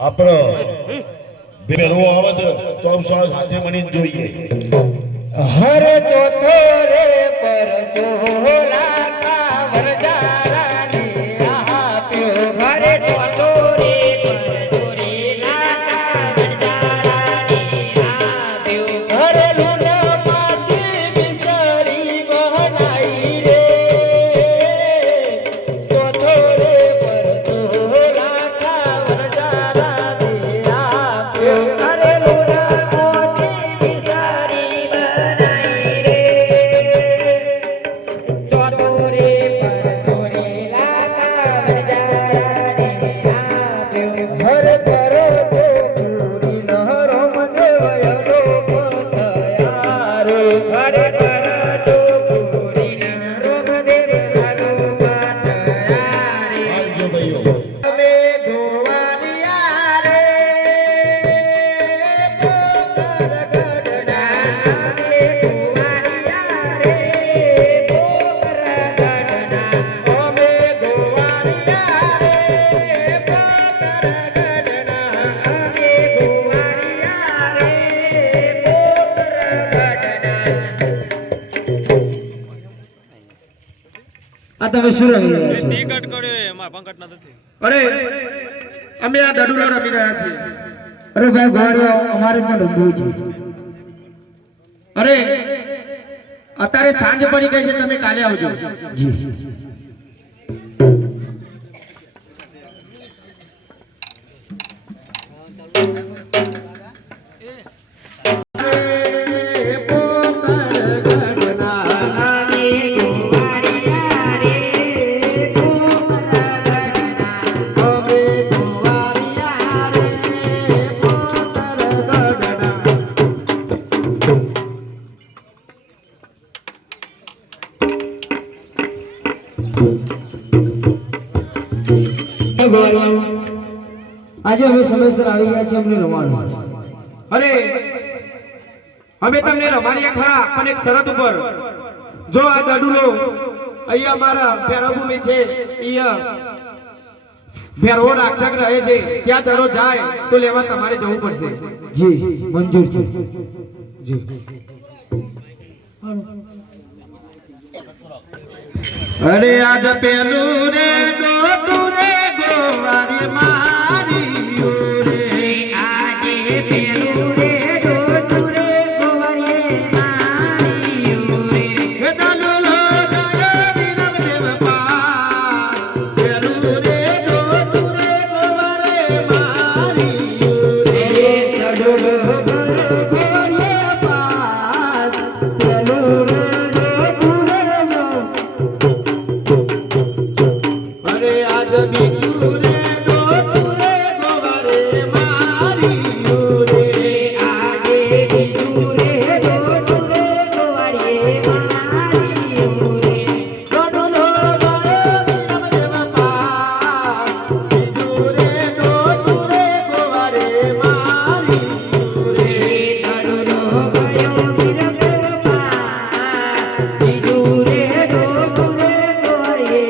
આપણો ભેરવો આવે છે તો આમ સાથે મળીને જોઈએ. હર ચોથો રે પર ચોલા કાવર જારાને આપ્યો. હર ચોથો રે પર ચોરેલા કાવર જારાને આપ્યો. હર લૂંડમાંથી બિસરી બહનાઈ રે. ચોથો રે પર ચોલા કાવર જારાને આપ્યો. હર લૂંડમાંથી બિસરી બનાઈ રે. ચોથો રે પર ચોરેલા કાવર જારાને આપ્યો. હર કરો તો પૂરી નહરો મને વયનો પથયા રે. હર કરો તો પૂરી નહરો મને વયનો પથયા રે. આવજો ભાઈઓ. અમે ગોવાળિયા રે પોકર ગઢડા. અમે ગોવાળિયા રે પોકર ગઢડા. અમે ગોવાળિયા રે પોકર ગઢડા. અમે ગોવાળિયા રે પોકર ગઢડા. આ તમે શું રમી રહ્યા છો? ટિકટ કર્યો એમાં પંકજ નથી. અરે અમે આ દડુલો રમી રહ્યા છીએ. અરે ભાઈ ગોળીઓ અમારે પણ રમવું છે. અરે અત્યારે સાંજ પડી ગઈ છે, તમે કાલે આવજો. જી આજે અમે સમયસર આવી ગયા છીએ અમને રમાડવા. અરે અમે તમને રમાડીએ ખરા, પણ એક શરત ઉપર. જો આ દડુલો અહીંયા મારા ભેરવભૂમિ છે, અહીંયા ભેરવો રાક્ષક રહે છે, ત્યાં દડો જાય તો લેવા તમારે જવું પડશે. જી મંજૂર છે. જી અરે આજ પેલું રે દોટું રે ગોવારી મારી રે. આજે પેલું રે દોટું રે ગોવારી મારી રે. હે દડુલો ગયો વિનમ દેવ પાર. પેલું રે દોટું રે ગોવારી મારી રે. દડુલો ગયો ગોવારી પાર. પેલું રે દોટું રે અરે આજ બીજું રે દોટું રે ગોવારે મારી રે. આજે બીજું રે દોટું રે ગોવારે મારી રે. દડુલો ગયો વિનમ દેવ પાર. બીજું રે દોટું રે ગોવારે મારી રે. દડુલો ગયો વિનમ દેવ પાર. બીજું રે દોટું રે ગોવારે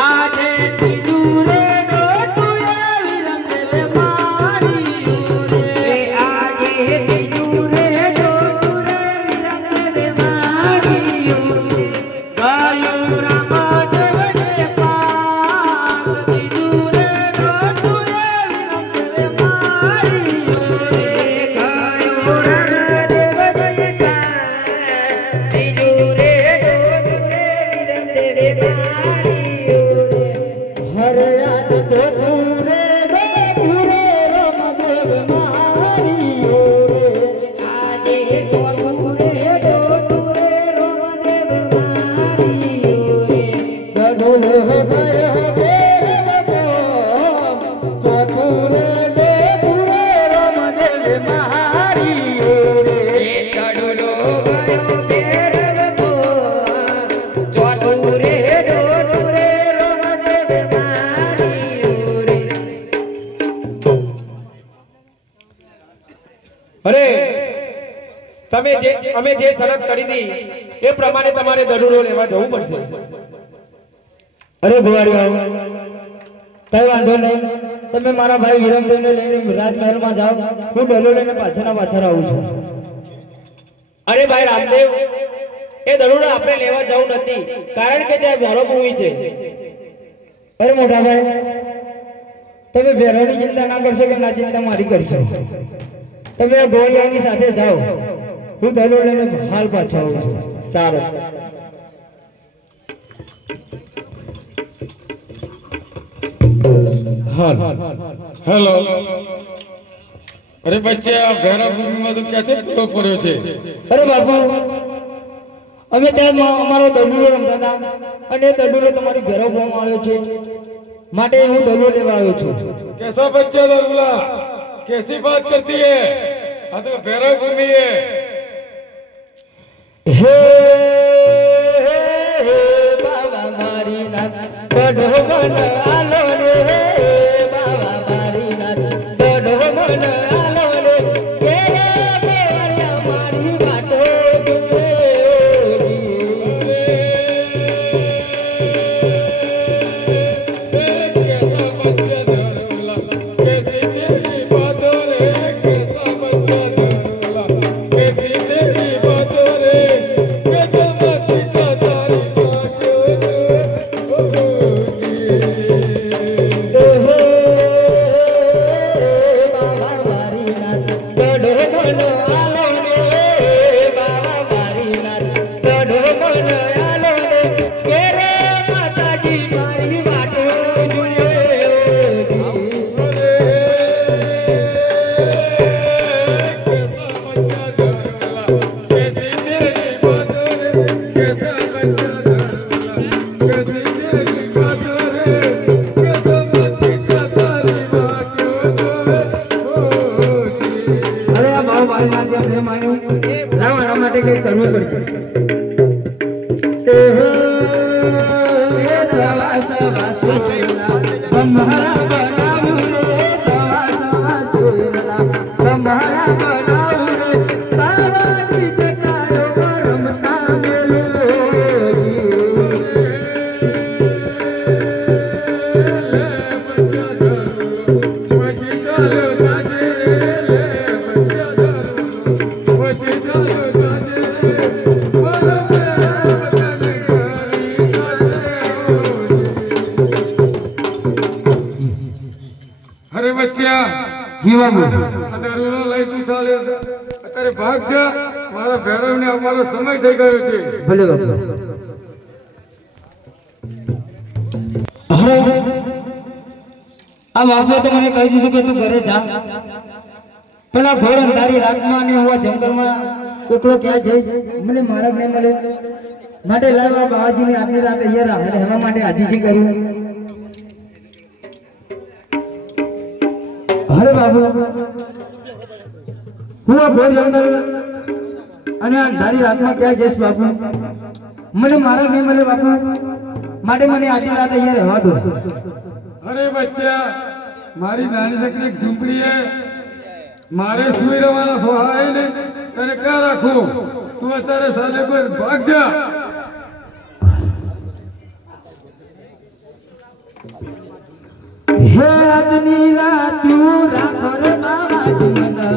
આજે બીજું રે દોટું રે વિરમ દેવ મારી રે. આજે બીજું રે દોટું રે વિરમ દેવ મારી રે. ગયું રામ દેવને પાર. બીજું રે દોટું રે વિરમ દેવ મારી રે. ગયું રામ દેવને પાર. બીજું રે દોટું રે વિરમ દેવ મારી રે. હર આજ દોટું રે દોટું રે રમદેવ મારી રે. આજે દોટું રે દોટું રે રમદેવ મારી અમે જે શરત કરી હતી એ પ્રમાણે તમારે દડુડો લેવા જવું પડશે. અરે ગોવાળિયા કઈ વાંધો નહીં, તમે મારા ભાઈ વિરમદેવને લઈને રાજમહેલમાં જાઓ, હું ડોલો લઈને પાછળ આવું છું. અરે ભાઈ રામદેવ, એ દડુડો આપણે લેવા જવું નથી, કારણ કે ત્યાં ભેરો ભૂમિ છે. અરે મોટા ભાઈ, તમે ભેરોની ચિંતા ના કરશો કે ના ચિંતા મારી કરશો. તમે આ ગોવાળિયાની સાથે જાઓ, હું ડોલો લઈને હાલ પાછો આવું છું. સારું. હેલો. અરે બચ્ચા, આ ભેરા ભૂમિમાં તો ક્યાંથી પૂરો પડ્યો છે? અરે બાપુ, અમે ત્યાં અમારો દડુલો રમતા હતા અને એ દડુલો તમારી ભેરો ગોવામાં આવ્યો છે, માટે હું દડુલો લેવા આવ્યો છું. कैसा बच्चा दरुला, कैसी बात करती है? हाँ तो भैरव भूमि है. હે બાબા મારી નાથ દડો મન આલો રે, બાબા મારી નાથ દડો મન આલો રે, કે દેવરિયા મારી વાટો માટે કઈ કરવું પડશે. અરે બચ્ચા, જીવાબુ આ દરુલો લઈ તું ચાલે છે. અત્યારે ભાગ જા, મારા ભૈરવને અમારો સમય થઈ ગયો છે. ભલે બાપુ. અરે આ બાપુ તો મને કહી દીધું કે તું ઘરે જા, પણ આ ઘોર અંધારી રાતમાં અને હું આ જંગલમાં એકલો ક્યાં જઈશ, મને મારા નહીં મળે, માટે લાવવા બાવાજીની આજની રાત અહીંયા રહેવા માટે આજીજી કરું. અરે બાબુ, હું આ ઘોર જંગલ અને આ અંધારી રાતમાં ક્યાં જઈશ બાપુ, મને મારા નહીં મળે બાપુ, માટે મને આજની રાત અહીંયા રહેવા દો. અરે બચ્ચા, મારી નાની શકની એક ઝૂંપડી હે, મારે સુઈ રહેવાના સહાય ને તને ક્યાં રાખું? તું અત્યારે સાલે પર ભાગ જા. હે આજની રાત્યું રાખો રે બાબાજી મને,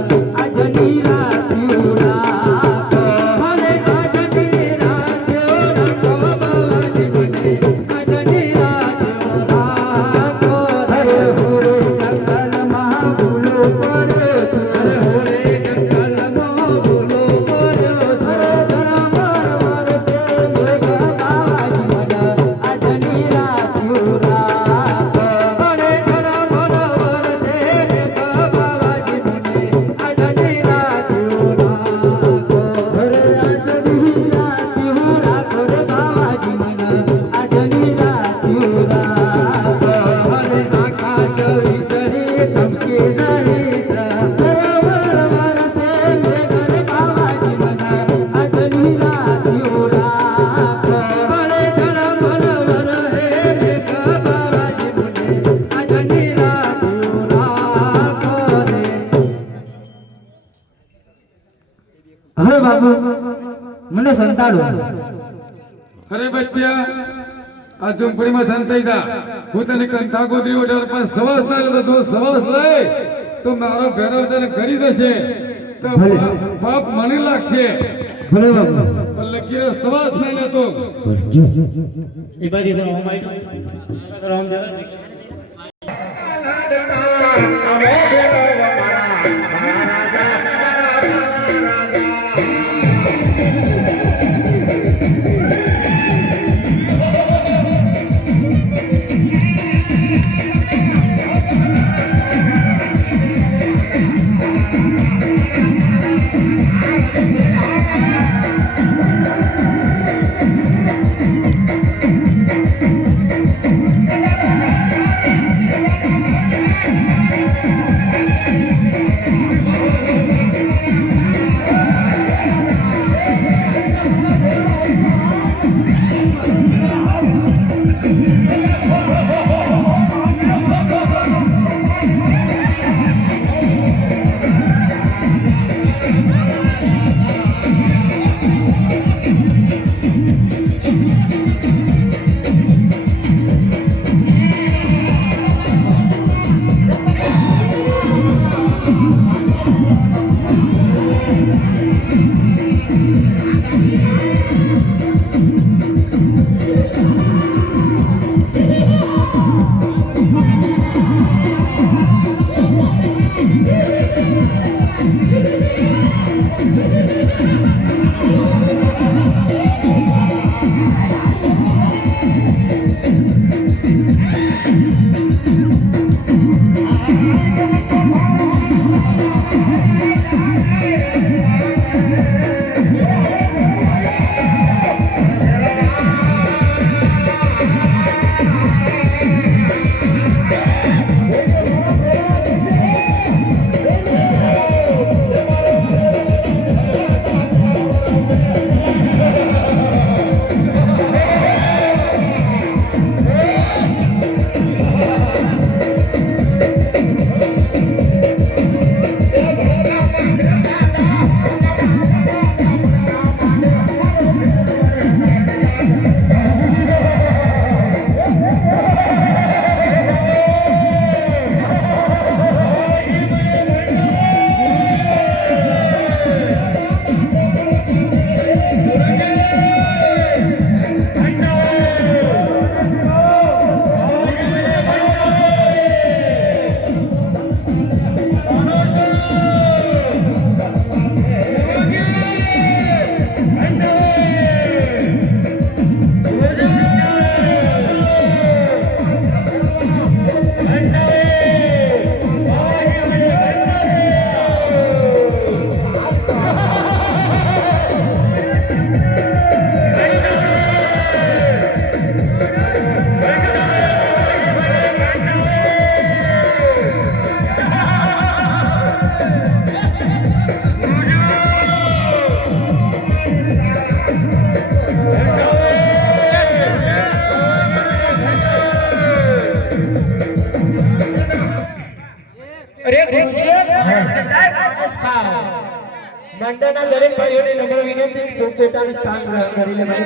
આજની રાત્યું રાખો, હરે આજની રાત્યું રાખો બાબાજી મને, આજની રાત્યું રાખો. હરે હોરે જંગલમાં ભૂલો પડ્યો, હરે હોરે જંગલમાં ભૂલો પડ્યો, હરે ધર્મ વરસે મેઘ બાબાજી મને, આજની રાત્યું રાખો. હરે ધર્મ વરસે મેઘ બાબાજી મને, ચાલુ. અરે બચ્ચા આ ઝૂંપડીમાં સંતાઈ જા હું તને કંઠા ગોદરી ઓઢાડ પણ સવાસ ના લેતો જો સવાસ લે તો મારો ભેરવ તને કરી દેશે તો બાપ મને લાગશે ભલે બાપુ. પણ લકીરે સવાસ નહીં લેતો એ બાજુ તો ઓમ આઈ તો ઓમ જરા મંડળના દરેક ભાઈઓને નમ્ર વિનંતી પોતાનું સ્થાન ગ્રહણ કરી લે ભાઈ.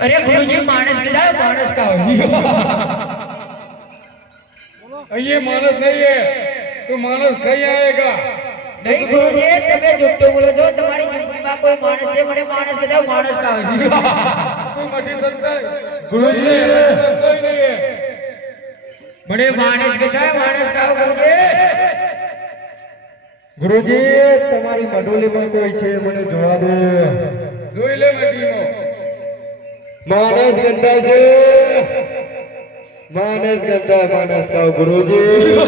अरे गुरुजी मानस के दाए मानस का ये मानस नहीं है तो मानस कहीं आएगा नहीं गुरुजी તમે જોતો બોલો છો તમારી જિંદગીમાં કોઈ માણસ છે મને માણસ કે દાए માણસ का तू मटी सकता है गुरुजी कोई नहीं है મને માણસ કે દાए માણસ का गुरुजी ગુરુજી તમારી મડોલીમાં કોઈ છે મને જોવા દો. જોઈ લે મટીમાં માનસ ગંદા છે, માનસ ગંદા, માનસ કાઓ ગુરુજી.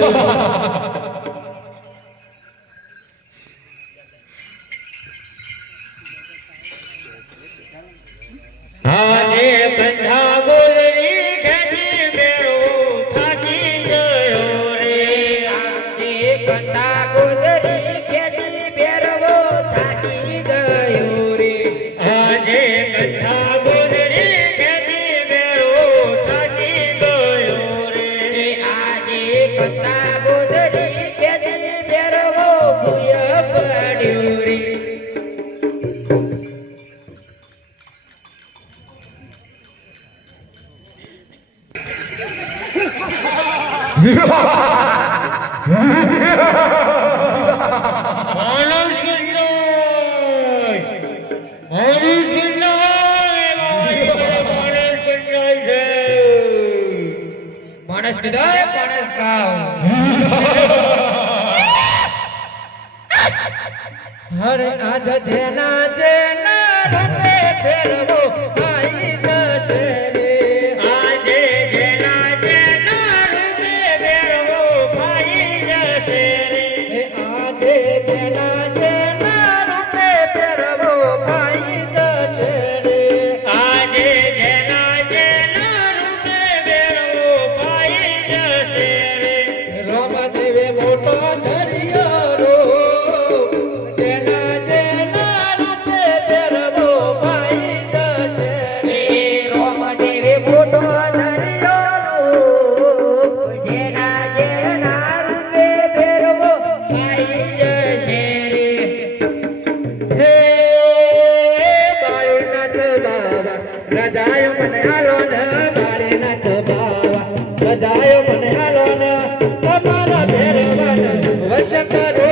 હાને બંધા બોલડી ખેતી બેરો થાકી ગયો રે આને કંતા ગોદરી ખેતી બેરવો થાકી ગયો રે આને કંતા ગોદરી ખેતી બેરો થાકી ગયો રે આજે કંતા ગોદરી છોડી દો એ પણસ ખાઓ હરે આજ જેના જેના રમે ફેરવો ખાઈ જશે રે આજે જેના જેના રમે ફેરવો ખાઈ જશે રે આજે જેના જેના રમે ફેરવો ખાઈ જશે રે આજે જેના જેના રમે ફેરવો ખાઈ જશે રે રોમ જેવે મોટો દરિયો રો રજાયો મને હાલો ન તમારા ભેરવન વશ કરો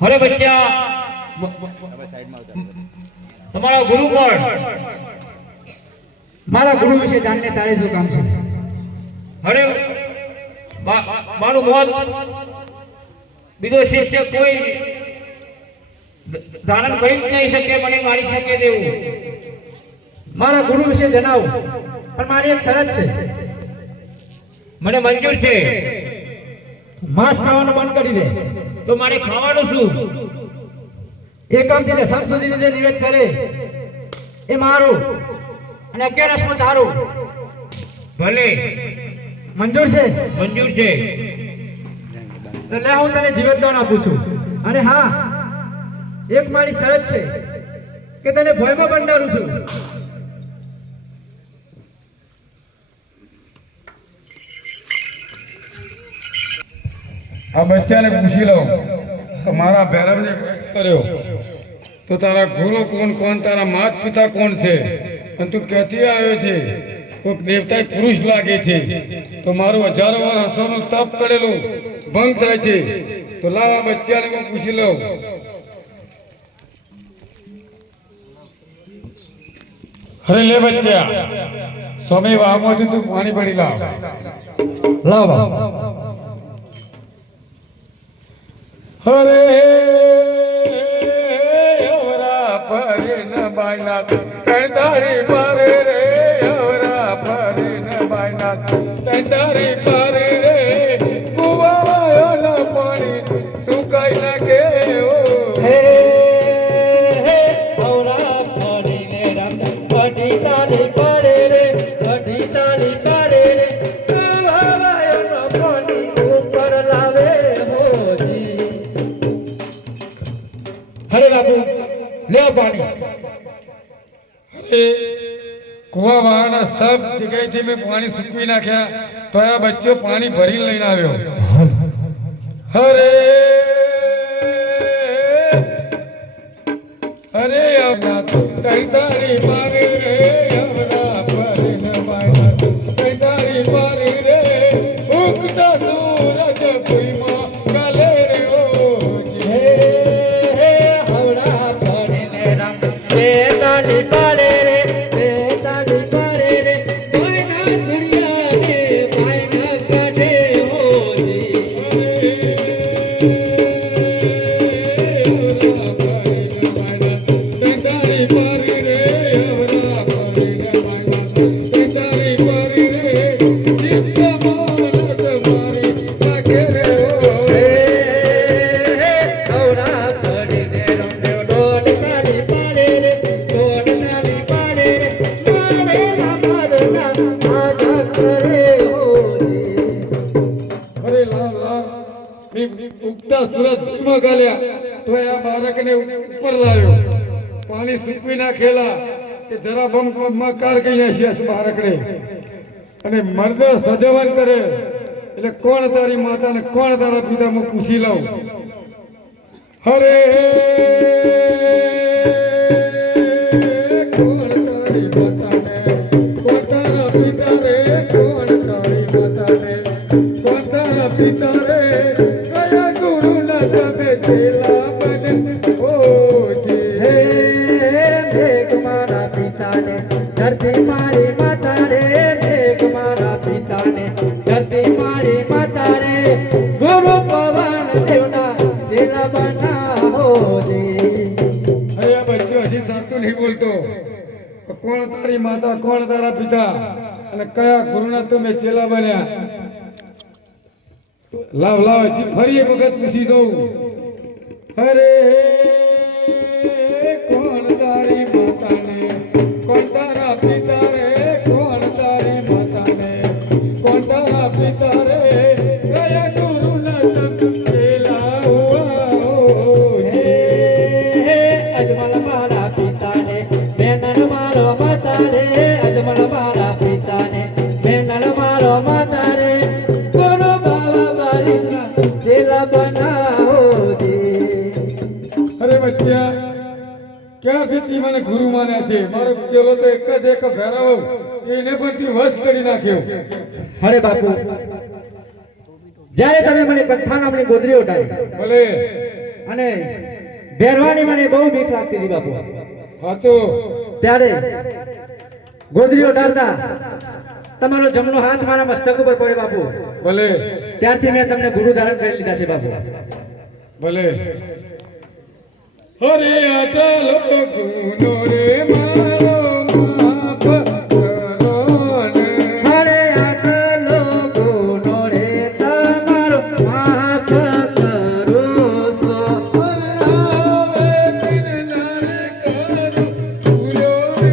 અરે બચ્ચા તમારો ગુરુ કોણ મારા ગુરુ વિશે જાણને તારે શું કામ છે અરે મારું મોત બીજો શિષ્ય કોઈ ધારણ કરી જ નહીં શકે મને મારી શકે તેવું મારા ગુરુ વિશે જણાવો પણ મારી એક શરત છે મને મંજૂર છે માંસ ખાવાનું બંધ કરી દે તો મારે ખાવાનું શું એ કામ છે ને સાંજ સુધીનું જે નિવેદ ચડે એ મારું અને 11 તારું ભલે મંજૂર છે મંજૂર છે તો લે હું તને જીવતદાન આપું છું અને હા એક મારી શરત છે કે તને ભયમાં બંધારું છું આ બચ્ચાને પૂછી લો તો મારા ભૈરવને કર્યો તો તારા ગુરુ કોણ કોણ તારા માતા પિતા કોણ છે અને તું ક્યાંથી આવ્યો છે કોઈક દેવતા પુરુષ લાગે છે તો મારું હજારો વાર હસવાનું તપ કરેલું ભંગ થાય છે તો લાવ આ બચ્ચાને હું પૂછી લઉં અરે લે બચ્ચા સ્વામી વાહમાંથી તું પાણી ભરી લાવ લાવો હરે અવરા ફરે ન બાયના કંટારી પારે રે અવરા ફરે ન બાયના કંટારી પારે રે કુવાયો ન પાણી સુકાઈ ન કે ઓ હે હે ઔરા ફરીને રમ કઢી તાળી પાડે રે કઢી તાળી પાડે રે કુવાયો ન પાણી ઉપર લાવે હોજી હરે બાપુ લ્યો પાણી કુવા વાળાના સબ જગ્યાએથી મેં પાણી સૂકવી નાખ્યા તો આ બચ્ચો પાણી ભરીને લઈને આવ્યો હરે હરે અવના તૈતારી મારે રે અવના ભરીને બાયના તૈતારી મારે રે ઉગતા સૂરજ ભૂઈમાં કાલે રે ઓ હે હે ઔરા ફરીને રમ બે તાળી પાડે રે બે તાળી પાડે રે બાયના ચડિયા રે બાયના કાઢે હોજી ઔરા ફરીને રમ દોડ તાળી પાડે રે દોડ તાળી પાડે રે મારેલા મારના સાજા કરે હોજી અરે લાવ લાવ ઉગતા સૂરજ ધીમા ગાલ્યા તો આ બાળકને ઉપર લાવ્યો પાણી સૂકવી નાખેલા કે જરા બમ કાર કહી નાખ્યા છે બાળકને અને મર્દ સજવન કરે એટલે કોણ તારી માતા ને કોણ તારા પિતા હું પૂછી લઉં હરે કોણ તારી માતા ને કોણ તારા પિતા રે કોણ તારી માતા ને કોણ તારા પિતા રે કયા ગુરુ ના તમે ચેલા બને ઓજી હે મેઘ મારા પિતાને ધરતી મારી માતા રે મેઘ મારા પિતાને ધરતી મારી માતા રે ગુરુ પવન દેવના ચેલા બનાવો રે અરે આ બચ્ચો હજી સાચું નહીં બોલતો તો કોણ તારી માતા કોણ તારા પિતા અને કયા ગુરુના તમે ચેલા બન્યા લાવ લાવ હજી ફરી એક વખત પૂછી દઉં અરે કોણ તારી માતા ને કોણ તારા પિતા રે કોણ તારી માતા ને કોણ તારા પિતા રે કયા ગુરુના તમે ચેલા હે હે અજમલ મારા પિતાને બેનન મારો માતા રે અજમલ મારા પિતાને બેનન મારો માતા રે ગુરુ બાબા મારીના ચેલા બનાવો રે અરે બચ્ચા ક્યાંથી તી મને ગુરુ માન્યા છે મારો ચેલો તો એક જ એક ભેરાવો એને પણ તી વશ કરી નાખ્યો હરે બાપુ જ્યારે તમે મને કથા નામની ગોદરી ઉઠાડી ભલે અને બેરવાની મને બહુ બીક લાગતી હતી બાપુ હા તો ત્યારે ગોદરી ઉઠાડતા તમારો જમણો હાથ મારા મસ્તક ઉપર પડ્યો બાપુ ભલે ત્યારથી મેં તમને ગુરુ ધારણ કરી લીધા છે બાપુ ભલે હરે અટલ ગુનો રે મારો માફ કરો ને હરે આટલો ગુનો રે તમારો માફ કરો છો આવે દિન નારે કરો ભૂલ્યો રે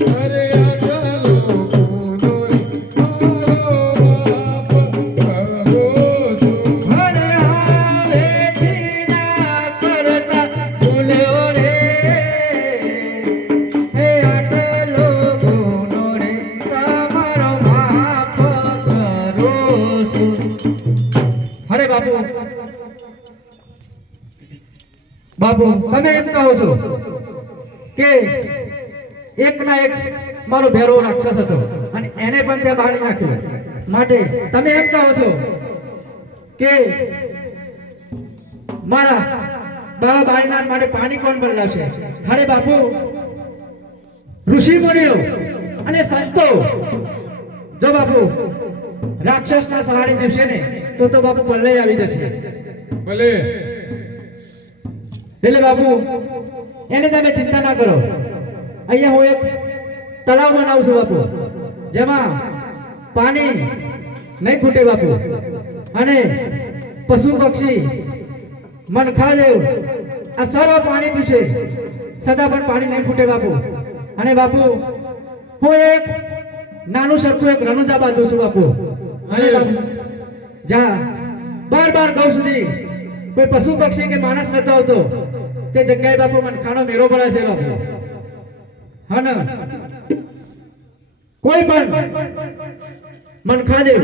હરે અટલ ગુનો રે મારો માફ કરો હરે હારે ના કરતા ભૂલ્યો રે હે આટલો ગુનો રે તમારો માફ કરો છું હરે બાપુ બાપુ તમે એમ કહો છો કે એક ના એક મારો ભેરો રાક્ષસ હતો અને એને પણ ત્યાં બાળી નાખ્યો માટે તમે એમ કહો છો કે મારા બાવા બાળીનાથ માટે પાણી કોણ બદલાવશે અરે બાપુ ઋષિ મુનિઓ અને સંતો જો બાપુ રાક્ષસના સહારે જશે ને તો બાપુ પલ્લે આવી જશે. ભલે એટલે બાપુ એને તમે ચિંતા ના કરો. અહીંયા હું એક તળાવ બનાવું છું બાપુ, જેમાં પાણી નહીં ખૂટે બાપુ, અને પશુ પક્ષી મનખાદેવ આ સર્વ પાણી પીશે, સદા પણ પાણી નહીં ખૂટે બાપુ. અને બાપુ હું એક નાનું સરખું એક રણુજા બાંધું છું બાપુ. અને બાપુ જ્યાં 12 ગૌ સુધી કોઈ પશુ પક્ષી કે માણસ નતો આવતો તે જગ્યાએ બાપુ મનખાનો મેળો પડે છે બાપુ. હા ને કોઈ પણ મનખાદેવ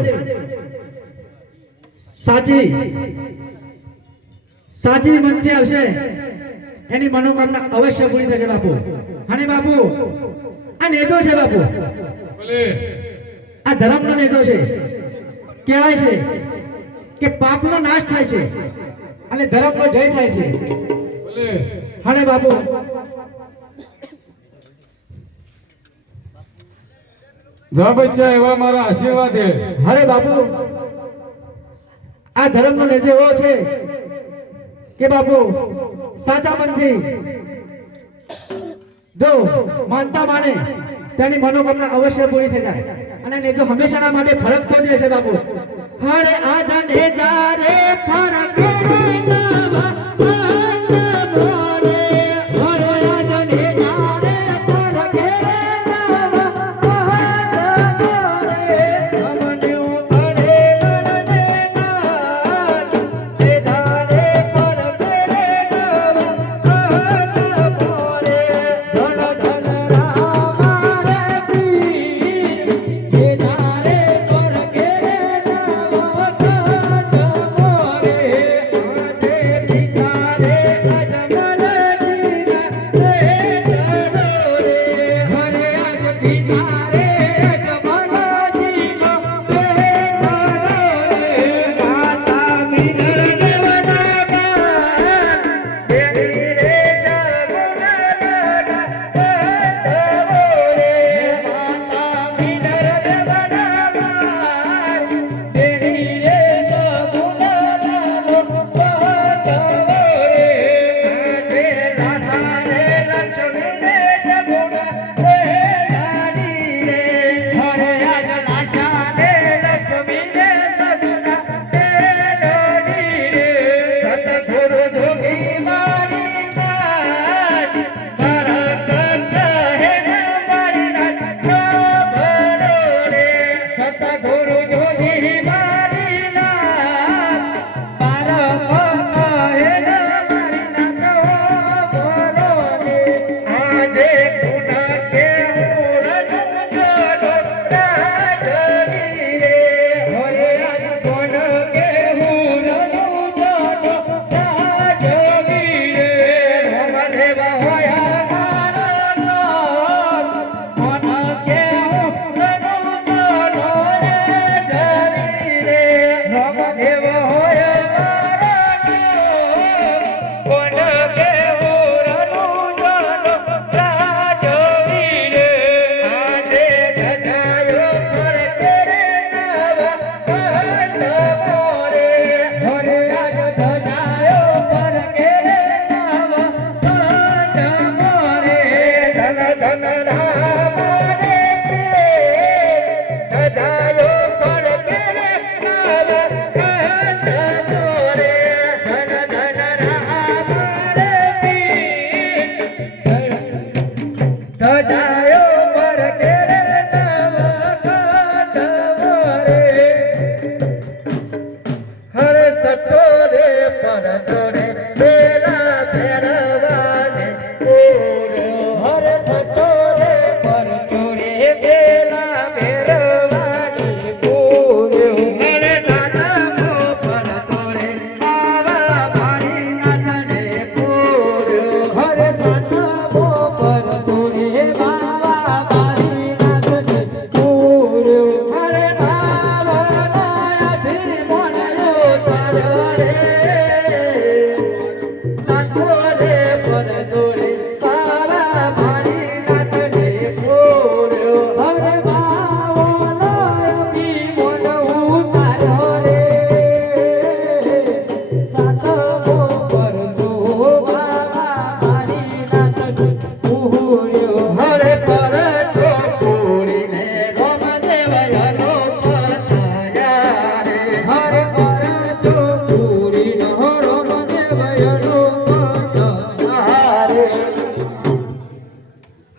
સાચી મનથી આવશે એની મનોકામના અવશ્ય પૂરી થશે બાપુ. અને બાપુ આ નેજો છે બાપુ, ભલે આ ધર્મનો નેજો છે. કહેવાય છે કે પાપનો નાશ થાય છે અને ધર્મનો જય થાય છે. ભલે અને બાપુ જા બચ્ચા, એવા મારા આશીર્વાદ છે. અરે બાપુ આ ધર્મનો નેજો એવો છે કે બાપુ સાચા મનથી જો માનતા માને તેની મનોકામના અવશ્ય પૂરી થઈ જાય અને નેજો હંમેશાના માટે ફરકતો જ રહેશે બાપુ. હરે આ નેજા રે ફરક રે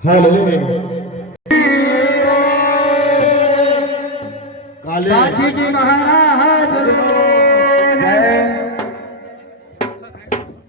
હાલે કાલે ગાંધીજી મહારાજ જય